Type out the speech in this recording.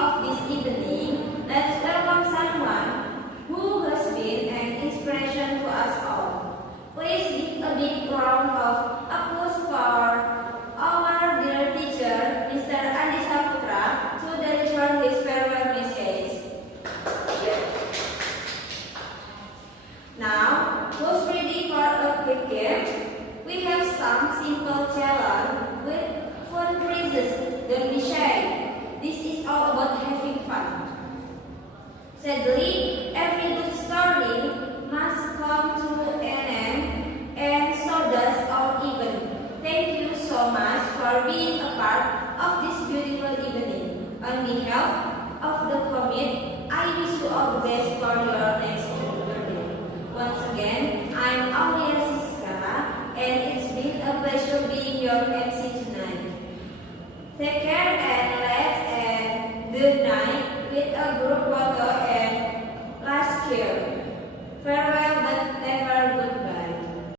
of this evening, let's welcome someone who has been an inspiration to us all. Please give a big round of applause for our dear teacher, Mr. Andi Saputra, to deliver his farewell message. Now, who's ready for a quick game? We have some simple challenge with fun prizes. Don't be shy. This is all about having fun. Sadly,